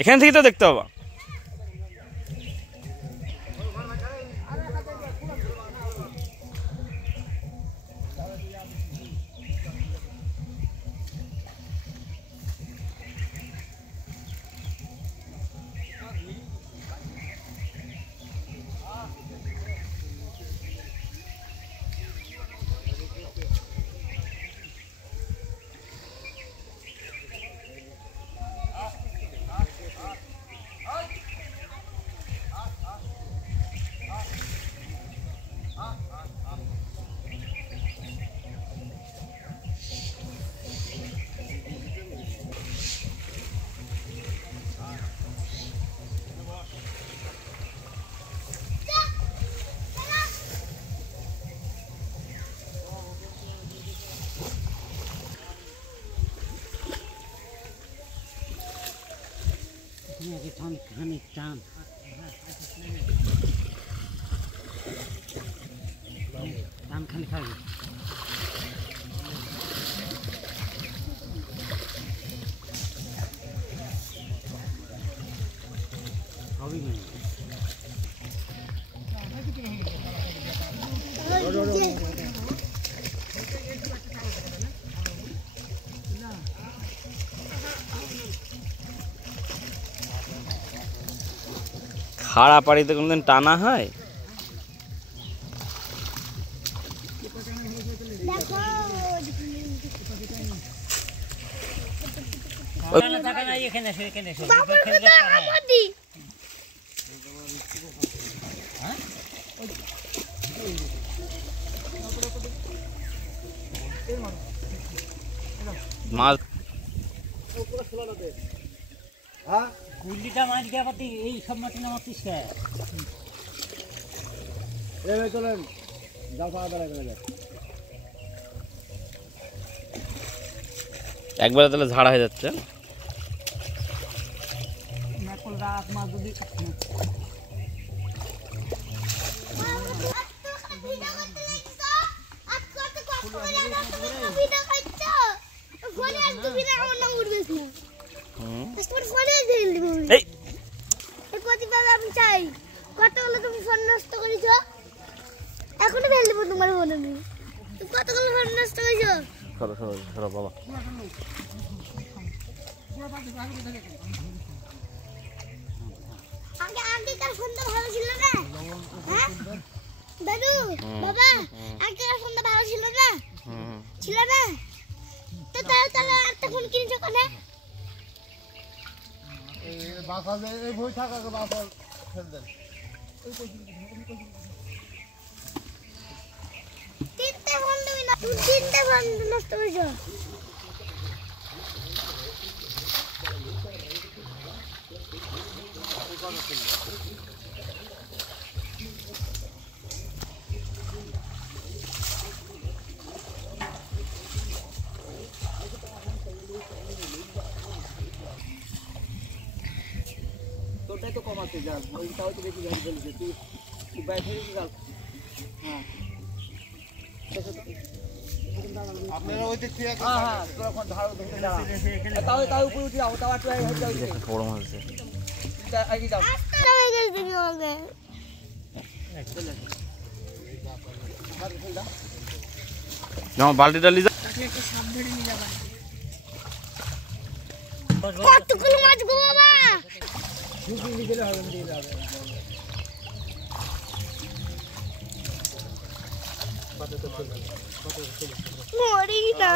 এখান থেকে তো দেখতে পাবা। খাড়া পাড়িতে কোনদিন টানা হয়? মাছ গুলিটা মাছ দিয়ে পাতি এই সব মাটি না মাতিস কে এ ভাই চলেন যাও পাওয়া দাঁড়ায় গেলে একবারে তাহলে ঝাড়া হয়ে যাচ্ছে। নাকল রাত মাছ যদি তুমি ফোন নষ্ট করেছ এখনো ফেল দেবো তোমার ফোন আমি কতগুলো ফোন নষ্ট করেছ বাবা আগে আগেকার ফোনটা ভালো ছিল না হ্যাঁ দাদু বাবা আগেকার ফোনটা ভালো ছিল না ছিল না তো তাহলে একটা ফোন কিনেছো কেন এই বাসা এই বই থাকাকে বাসা ফেল দেন তিনটে ফোন তুমি না তিনটে ফোন নষ্ট করেছো তোটাই তো কমাতে যান ওইটাও তো বেশি গাড়ি বলেছে তুই বাইরে থেকে যাও হ্যাঁ আপনারা ওই দিক থেকে হ্যাঁ তোরা কোন ধার ধরে দাঁড়া তাও উপরে উঠে যাও তাও একটু হয়ে যাও বড় মাছ আছে আগে যাও আস্তে হয়ে গেছে তুমি আমাকে নাও বালতিটা নিয়ে যাও একটা সাপ ধরে নিয়ে যাবা কতগুলো মাছ গো বাবা শুকিয়ে নিলে হবে দিয়ে যাবে मोरी ना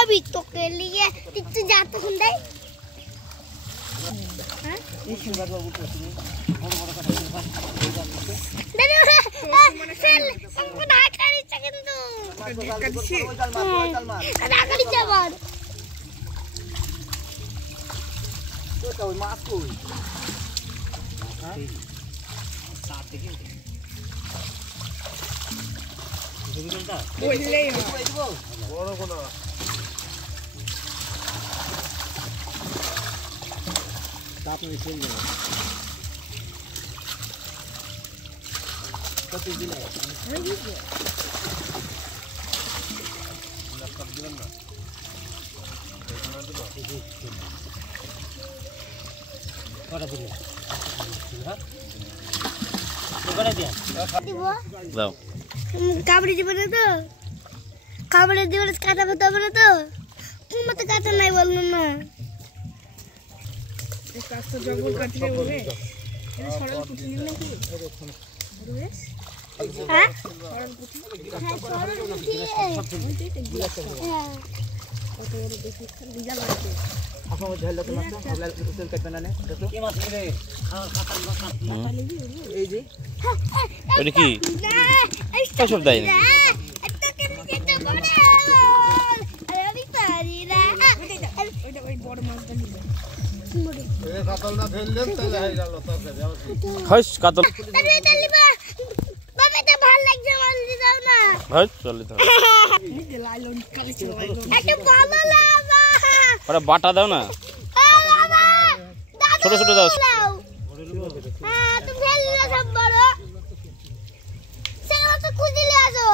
अभी तो के लिए कितने जाते सुनते हैं এই সুন্দর বাবু তো তুমি বড় বড় কথা বলবা सेल हमको ना करी चाहिए तो ना करी जावर তো তো মাছ কই হ্যাঁ সাত দিকে বড় কোন আপনি চেঞ্জ করুন কত দিলে কটা দিলে কটা দিয়া দিব দাও কাবড়ি দিব না তো কাবড়ি দিব কাটা করতে হবে না তো তোমার তো কাটা নাই বললো না জঙ্গল কাটলে ওরে এটা সরল পুঁটি নাকি হ্যাঁ আপনি ধরলে তো মাছ লাল কুচল কাটবে না দেখো কি মাছ রে এই যে ওটা কি সব দেয় নাকি ওই বড় মাছটা নিবে হস কাতল ভালো লাগছে মাছ দিদাও না হস চলে তো লাইলন কালি ছিল লাইলন একটা ভালো লাগা ওটা বাটা দাও না ছোট ছোট দাও হ্যাঁ তুমি ফেলে না সব বড় সেগুলো তো খুঁজিলে আসো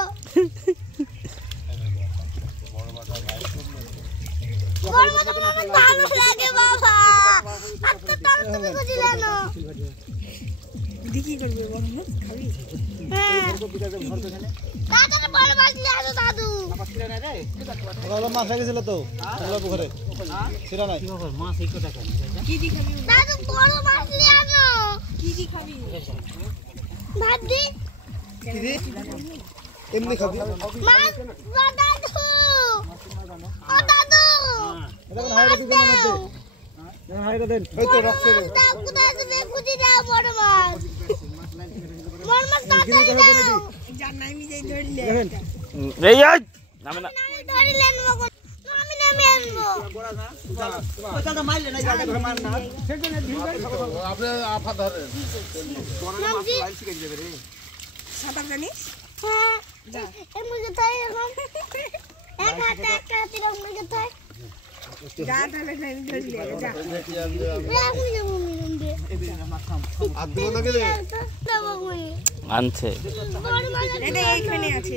বড় বাটা আমার ভালো লাগে বাবা আজকে তার তুমি খুঁজিলে না দিদি কি করবে বড় মাছ খাবি হ্যাঁ দাদা বড় মাছ নিয়ে আসো দাদু মাছ গেছিল তো পুকুরে ছিল না কি খবর মাছ এই কটা কেন কি দি খাবি দাদু বড় মাছ নিয়ে আসো কি দি খাবি ভাত দি কি রে এমনি খাবি মাছ দাদু ও দাদু এটা হাইরে দিবেন মধ্যে হাইরে দেন এই তো রাখছে রে কোথায় তুমি খুঁজি দাও বড় মাছ বড় মাছ দাও যার নামি যাই ধরলে এই আই নামে না আমি ধরিলে নেবো আমি নামে আনবো ওটা মারলে না জায়গা ধরে মার না আপনি আফা ধরেন নামছি শিখে যাবে রে সাঁতার জানিস হ্যাঁ এর মুখে তাই এরকম এক হাতে এরকম মুখে তাই যা তাহলে নামি ধরলে যা আমি যাবো মিলবে আর দিব না গেলে যাবো কই আনছে বড় মাছ এটা এখানে আছে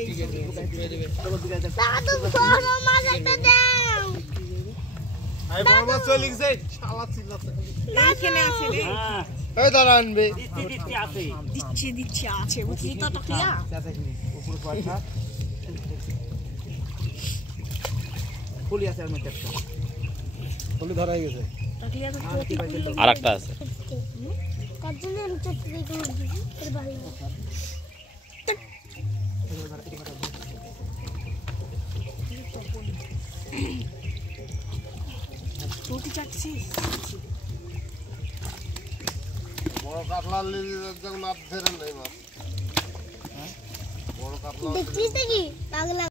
দাদু বড় মাছ একটা দাও আই বড় মাছ চলে গেছে শালা চিল্লাছে এখানে আছে রে হ্যাঁ এই দাঁড়া আনবে দিচ্ছি আছে দিচ্ছি আছে বুঝলি তো টকলিয়া উপর পাঠা ফুলি আছে আর মধ্যে ফুলি ধরা হয়ে গেছে টকলিয়া তো আর একটা আছে কতদিন আমি চটকে দেখে এর বাড়ি তুই কি চাচ্ছিস বড় কাতলা যখন আপ ধরে নেই মাছ বড় কাতলা দেখছিস কি পাগলা